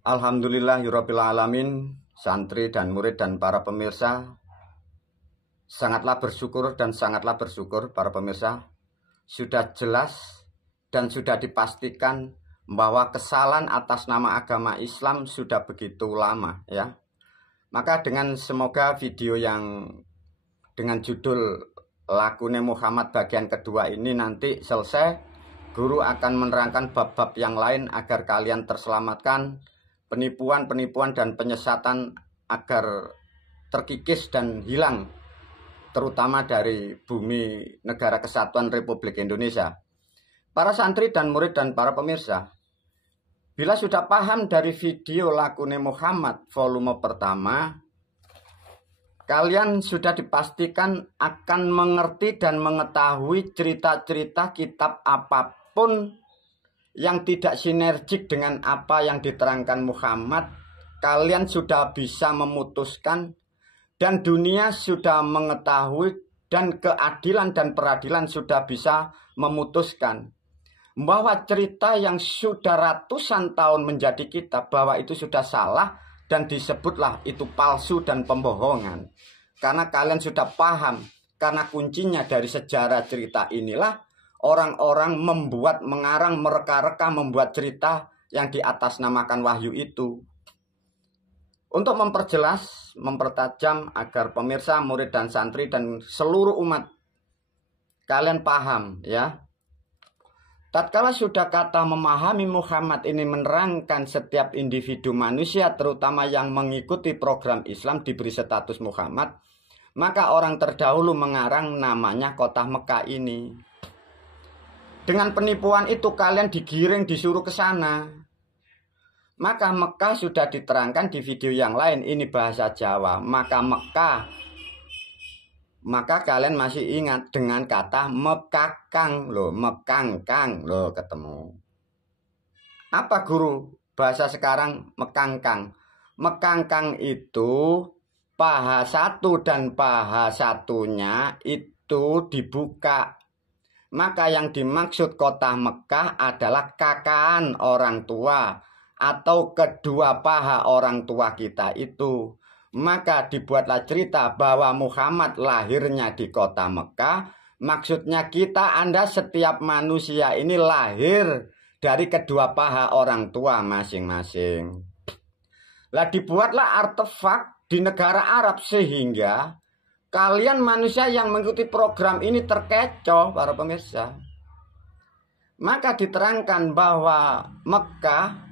Alhamdulillahirabbil alamin, santri dan murid dan para pemirsa, sangatlah bersyukur para pemirsa, sudah jelas dan sudah dipastikan bahwa kesalahan atas nama agama Islam sudah begitu lama ya. Maka semoga video yang dengan judul Lakune Muhammad bagian kedua ini nanti selesai, guru akan menerangkan bab-bab yang lain agar kalian terselamatkan penipuan-penipuan dan penyesatan agar terkikis dan hilang, terutama dari bumi negara kesatuan Republik Indonesia. Para santri dan murid dan para pemirsa, bila sudah paham dari video Lakune Muhammad volume pertama, kalian sudah dipastikan akan mengerti dan mengetahui cerita-cerita kitab apapun yang tidak sinergik dengan apa yang diterangkan Muhammad. Kalian sudah bisa memutuskan dan dunia sudah mengetahui dan keadilan dan peradilan sudah bisa memutuskan bahwa cerita yang sudah ratusan tahun menjadi kitab bahwa itu sudah salah dan disebutlah itu palsu dan pembohongan. Karena kalian sudah paham, karena kuncinya dari sejarah cerita inilah orang-orang mengarang, mereka-reka, membuat cerita yang diatasnamakan wahyu itu. Untuk memperjelas, mempertajam agar pemirsa, murid dan santri dan seluruh umat kalian paham ya. Tatkala sudah kata memahami Muhammad ini menerangkan setiap individu manusia, terutama yang mengikuti program Islam diberi status Muhammad, maka orang terdahulu mengarang namanya kota Mekah ini. Dengan penipuan itu kalian digiring, disuruh ke sana. Maka Mekah sudah diterangkan di video yang lain, ini bahasa Jawa. Maka kalian masih ingat dengan kata mekakang loh, mekangkang loh, ketemu. Apa guru bahasa sekarang mekangkang? Mekangkang itu paha satu dan paha satunya itu dibuka. Maka yang dimaksud kota Mekah adalah kakaan orang tua atau kedua paha orang tua kita itu. Maka dibuatlah cerita bahwa Muhammad lahirnya di kota Mekah. Maksudnya kita, Anda, setiap manusia ini lahir dari kedua paha orang tua masing-masing. Lah dibuatlah artefak di negara Arab sehingga kalian manusia yang mengikuti program ini terkecoh para pemirsa. Maka diterangkan bahwa Mekah,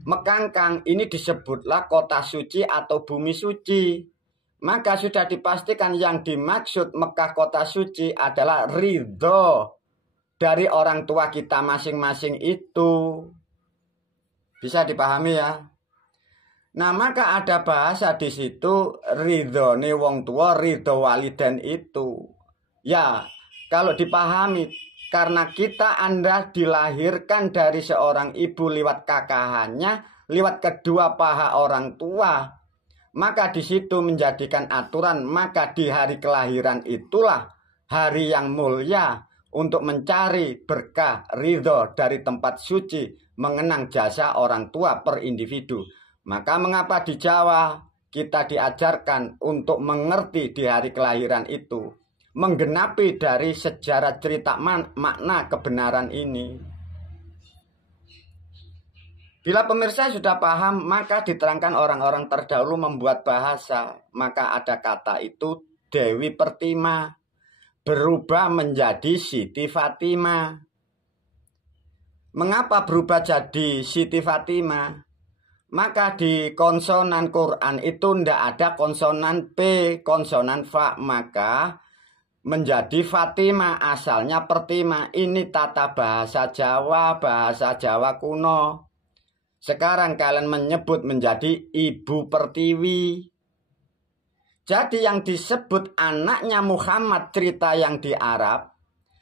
Mekangkang ini disebutlah kota suci atau bumi suci. Maka sudah dipastikan yang dimaksud Mekah kota suci adalah ridho dari orang tua kita masing-masing itu. Bisa dipahami ya? Nah, maka ada bahasa di situ ridho nih wong tua, ridho waliden itu. Ya, kalau dipahami, karena kita, Anda, dilahirkan dari seorang ibu lewat kakahannya, lewat kedua paha orang tua. Maka di situ menjadikan aturan, maka di hari kelahiran itulah hari yang mulia untuk mencari berkah ridho dari tempat suci, mengenang jasa orang tua per individu. Maka mengapa di Jawa kita diajarkan untuk mengerti di hari kelahiran itu, menggenapi dari sejarah cerita makna kebenaran ini. Bila pemirsa sudah paham, maka diterangkan orang-orang terdahulu membuat bahasa. Maka ada kata itu Dewi Pertima berubah menjadi Siti Fatimah. Mengapa berubah jadi Siti Fatimah? Maka di konsonan Quran itu tidak ada konsonan P, konsonan Fa, maka menjadi Fatimah, asalnya Pertima. Ini tata bahasa Jawa kuno. Sekarang kalian menyebut menjadi Ibu Pertiwi. Jadi yang disebut anaknya Muhammad, cerita yang di Arab,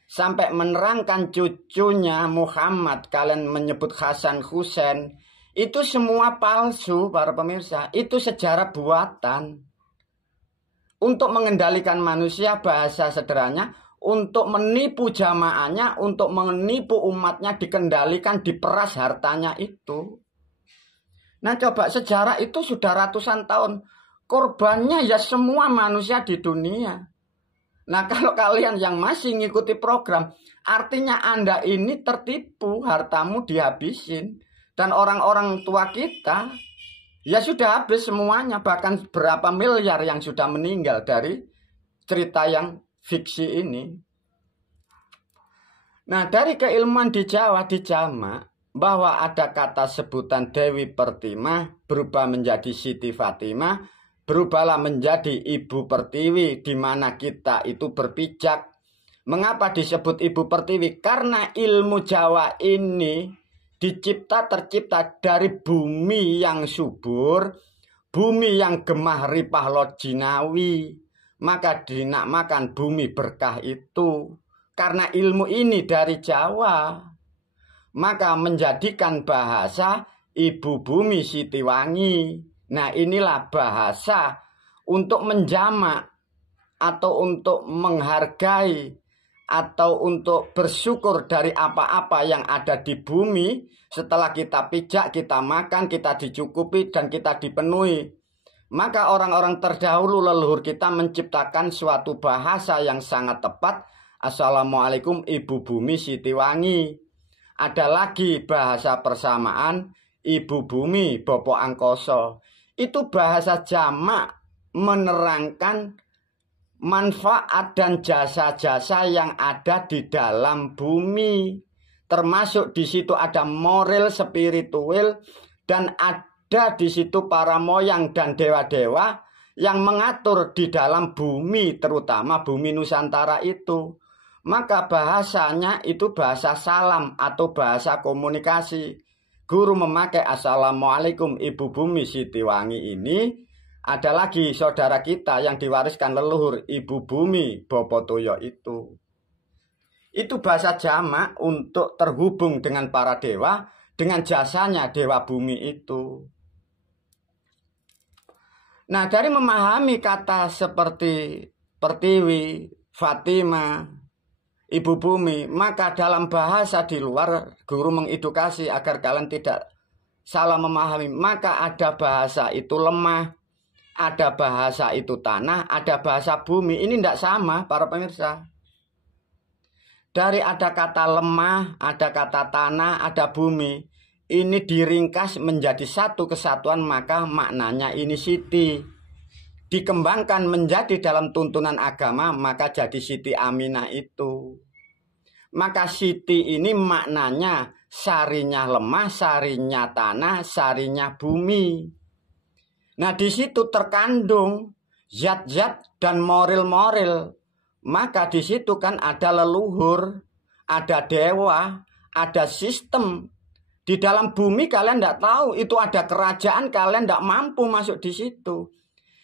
sampai menerangkan cucunya Muhammad, kalian menyebut Hasan Husain, itu semua palsu para pemirsa. Itu sejarah buatan. Untuk mengendalikan manusia, bahasa sederhananya, untuk menipu jamaahnya, untuk menipu umatnya, dikendalikan, diperas hartanya itu. Nah coba sejarah itu sudah ratusan tahun. Korbannya ya semua manusia di dunia. Nah kalau kalian yang masih ngikuti program, artinya Anda ini tertipu, hartamu dihabisin. Dan orang-orang tua kita ya sudah habis semuanya. Bahkan berapa miliar yang sudah meninggal dari cerita yang fiksi ini. Nah dari keilmuan di Jawa, di Jamak, bahwa ada kata sebutan Dewi Pertiwi berubah menjadi Siti Fatimah, berubahlah menjadi Ibu Pertiwi, di mana kita itu berpijak. Mengapa disebut Ibu Pertiwi? Karena ilmu Jawa ini tercipta dari bumi yang subur, bumi yang gemah ripah lojinawi, maka dinamakan bumi berkah itu. Karena ilmu ini dari Jawa, maka menjadikan bahasa Ibu Bumi Sitiwangi. Nah inilah bahasa untuk menjamak atau untuk menghargai atau untuk bersyukur dari apa-apa yang ada di bumi. Setelah kita pijak, kita makan, kita dicukupi dan kita dipenuhi. Maka orang-orang terdahulu leluhur kita menciptakan suatu bahasa yang sangat tepat. Assalamualaikum Ibu Bumi Sitiwangi. Ada lagi bahasa persamaan Ibu Bumi Bopo Angkoso. Itu bahasa jamak menerangkan manfaat dan jasa-jasa yang ada di dalam bumi. Termasuk di situ ada moral spiritual dan ada di situ para moyang dan dewa-dewa yang mengatur di dalam bumi, terutama bumi Nusantara itu. Maka bahasanya itu bahasa salam atau bahasa komunikasi. Guru memakai Assalamualaikum Ibu Bumi Sitiwangi ini. Ada lagi saudara kita yang diwariskan leluhur Ibu Bumi Bopotoyo itu. Itu bahasa jamak untuk terhubung dengan para dewa, dengan jasanya dewa bumi itu. Nah dari memahami kata seperti Pertiwi, Fatimah, Ibu Bumi, maka dalam bahasa di luar guru mengedukasi agar kalian tidak salah memahami. Maka ada bahasa itu lemah, ada bahasa itu tanah, ada bahasa bumi. Ini tidak sama para pemirsa. Dari ada kata lemah, ada kata tanah, ada bumi. Ini diringkas menjadi satu kesatuan, maka maknanya ini Siti. Dikembangkan menjadi dalam tuntunan agama, maka jadi Siti Aminah itu. Maka Siti ini maknanya sarinya lemah, sarinya tanah, sarinya bumi. Nah di situ terkandung zat-zat dan moral-moral. Maka di situ kan ada leluhur, ada dewa, ada sistem. Di dalam bumi kalian tidak tahu, itu ada kerajaan, kalian tidak mampu masuk di situ.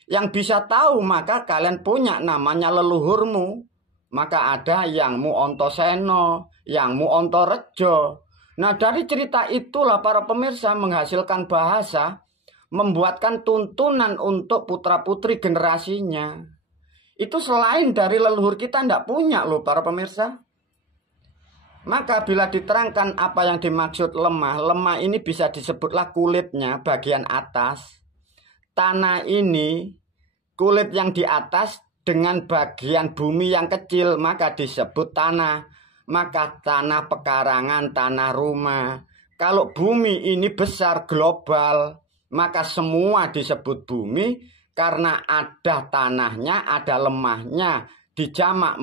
Yang bisa tahu maka kalian punya namanya leluhurmu. Maka ada Yangmu Ontoseno, Yangmu Ontorejo. Nah dari cerita itulah para pemirsa menghasilkan bahasa, membuatkan tuntunan untuk putra-putri generasinya. Itu selain dari leluhur kita tidak punya loh para pemirsa. Maka bila diterangkan apa yang dimaksud lemah, lemah ini bisa disebutlah kulitnya bagian atas. Tanah ini kulit yang di atas dengan bagian bumi yang kecil, maka disebut tanah. Maka tanah pekarangan, tanah rumah. Kalau bumi ini besar global, maka semua disebut bumi. Karena ada tanahnya, ada lemahnya, dijamak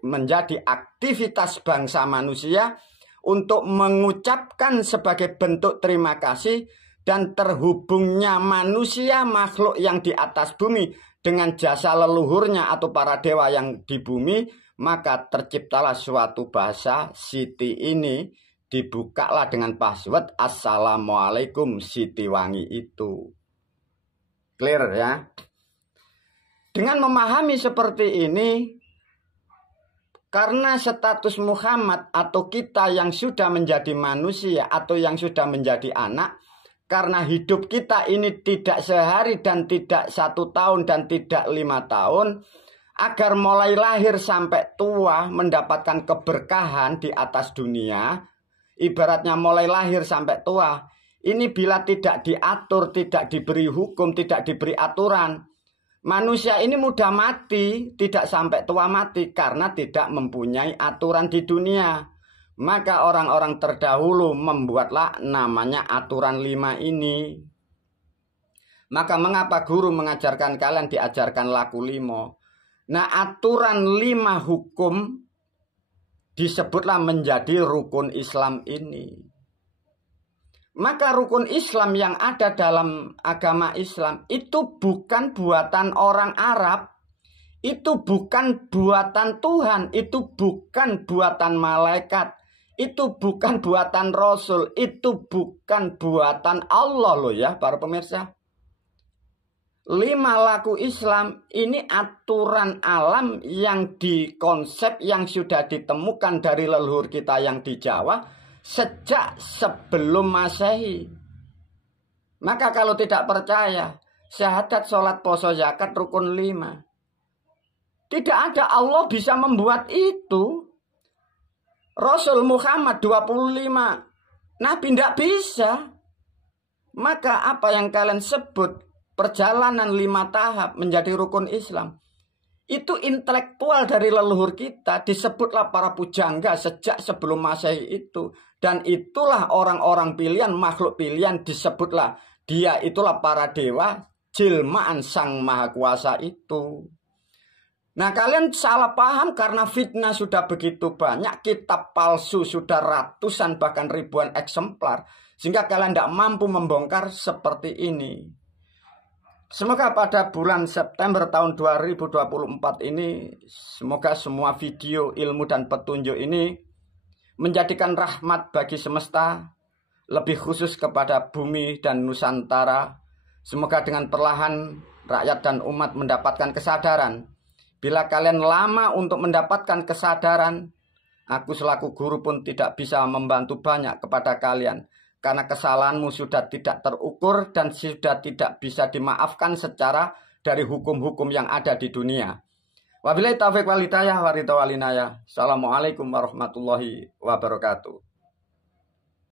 menjadi aktivitas bangsa manusia untuk mengucapkan sebagai bentuk terima kasih dan terhubungnya manusia makhluk yang di atas bumi dengan jasa leluhurnya atau para dewa yang di bumi, maka terciptalah suatu bahasa Siti ini, dibukalah dengan password Assalamualaikum Sitiwangi itu. Clear ya? Dengan memahami seperti ini, karena status Muhammad atau kita yang sudah menjadi manusia atau yang sudah menjadi anak, karena hidup kita ini tidak sehari dan tidak 1 tahun dan tidak 5 tahun, agar mulai lahir sampai tua mendapatkan keberkahan di atas dunia, ibaratnya mulai lahir sampai tua, Ini bila tidak diatur, tidak diberi hukum, tidak diberi aturan, manusia ini mudah mati, tidak sampai tua mati karena tidak mempunyai aturan di dunia. Maka orang-orang terdahulu membuatlah namanya aturan 5 ini. Maka mengapa guru mengajarkan kalian diajarkan laku 5? Nah, aturan 5 hukum disebutlah menjadi rukun Islam ini. Maka rukun Islam yang ada dalam agama Islam itu bukan buatan orang Arab, itu bukan buatan Tuhan, itu bukan buatan malaikat, itu bukan buatan Rasul, itu bukan buatan Allah loh ya para pemirsa. 5 laku Islam ini aturan alam yang dikonsep, yang sudah ditemukan dari leluhur kita yang di Jawa sejak sebelum Masehi. Maka kalau tidak percaya, syahadat, sholat, poso, zakat, rukun 5. Tidak ada, Allah bisa membuat itu. Rasul Muhammad 25, Nabi tidak bisa. Maka apa yang kalian sebut perjalanan 5 tahap menjadi rukun Islam, itu intelektual dari leluhur kita, disebutlah para pujangga sejak sebelum Masehi itu. Dan itulah orang-orang pilihan, makhluk pilihan, disebutlah dia itulah para dewa, jelmaan Sang Maha Kuasa itu. Nah, kalian salah paham karena fitnah sudah begitu banyak, kitab palsu sudah ratusan bahkan ribuan eksemplar, sehingga kalian tidak mampu membongkar seperti ini. Semoga pada bulan September tahun 2024 ini, semoga semua video ilmu dan petunjuk ini menjadikan rahmat bagi semesta, lebih khusus kepada bumi dan Nusantara. Semoga dengan perlahan rakyat dan umat mendapatkan kesadaran. Bila kalian lama untuk mendapatkan kesadaran, aku selaku guru pun tidak bisa membantu banyak kepada kalian. Karena kesalahanmu sudah tidak terukur dan sudah tidak bisa dimaafkan secara dari hukum-hukum yang ada di dunia. Wabillahi taufiq wal hidayah wa ridha wal inayah. Assalamualaikum warahmatullahi wabarakatuh.